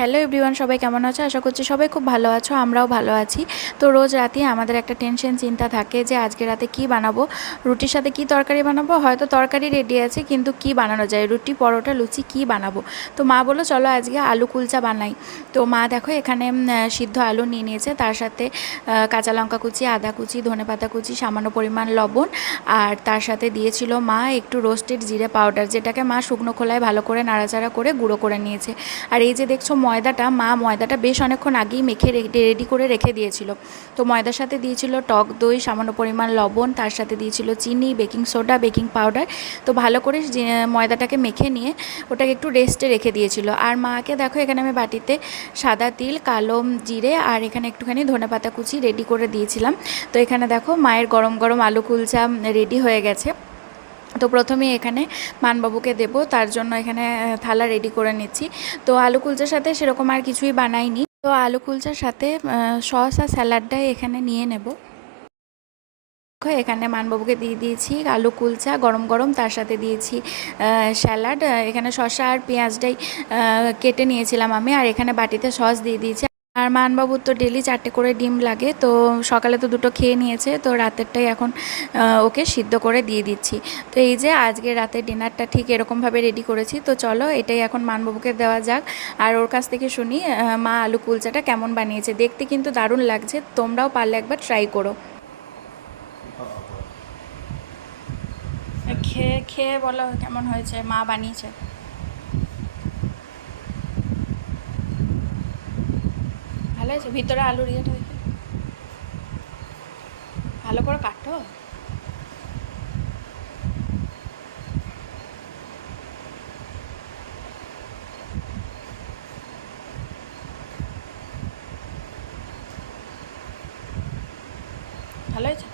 Hello everyone সবাই কেমন আছো? আশা করছি সবাই খুব ভালো আছো, আমরাও ভালো আছি। তো রোজ রাতে আমাদের একটা টেনশন চিন্তা থাকে যে আজকে রাতে কি বানাবো? রুটির সাথে কি তরকারি বানাবো? হয়তো তরকারি রেডি আছে, কিন্তু কি বানানো যায়? রুটি, পরোটা, লুচি কি বানাবো? তো মা বলো চলো আজকে আলু কুলচা বানাই। তো মা দেখো, এখানে সিদ্ধ আলু নিয়ে নিয়েছে। তার সাথে কাঁচা লঙ্কা কুচি, আদা কুচি, ধনে পাতা কুচি, সামান্য পরিমাণ লবণ। আর তার সাথে দিয়েছিল মা একটু রোস্টেড জিরে পাউডার যেটাকে মা শুকনো খোলায় ভালো করে নাড়াচাড়া করে গুঁড়ো করে নিয়েছে। আর এই যে দেখছ ময়দাটা, মা ময়দাটা বেশ অনেকক্ষণ আগেই মেখে রেডি করে রেখে দিয়েছিল। তো ময়দার সাথে দিয়েছিল টক দই, সামান্য পরিমাণ লবণ, তার সাথে দিয়েছিল চিনি, বেকিং সোডা, বেকিং পাউডার। তো ভালো করে ময়দাটাকে মেখে নিয়ে ওটাকে একটু রেস্টে রেখে দিয়েছিল। আর মাকে দেখো এখানে আমি বাটিতে সাদা তিল, কালো জিরে আর এখানে একটুখানি ধনেপাতা কুচি রেডি করে দিয়েছিলাম। তো এখানে দেখো মায়ের গরম গরম আলু কুলচা রেডি হয়ে গেছে। তো প্রথমে এখানে মানবাবুকে দেবো, তার জন্য এখানে থালা রেডি করে নিচ্ছি। তো আলু কুলচার সাথে সেরকম আর কিছুই বানাইনি। তো আলু কুলচার সাথে সস আর স্যালাডটাই এখানে নিয়ে নেব। এখানে মানবাবুকে দিয়ে দিয়েছি আলু কুলচা, গরম গরম তার সাথে দিয়েছি স্যালাড এখানে শসা আর পেঁয়াজটাই কেটে নিয়েছিলাম আমি, আর এখানে বাটিতে সস দিয়ে দিয়েছি। আর মানবাবুর তো ডেলি চারটে করে ডিম লাগে, তো সকালে তো দুটো খেয়ে নিয়েছে, তো রাতেরটাই এখন ওকে সিদ্ধ করে দিয়ে দিচ্ছি। তো এই যে আজকে রাতে ডিনারটা ঠিক এরকমভাবে রেডি করেছি, তো চলো এটাই এখন মানবাবুকে দেওয়া যাক। আর ওর কাছ থেকে শুনি মা আলু কুলচাটা কেমন বানিয়েছে, দেখতে কিন্তু দারুণ লাগছে, তোমরাও পারলে একবার ট্রাই করো। খেয়ে খেয়ে বলো কেমন হয়েছে, মা বানিয়েছে? ভালো হয়েছে? ভিতরে আলু রিয়েট হয়েছে ভালো করে কাটো। ভালো হয়েছে?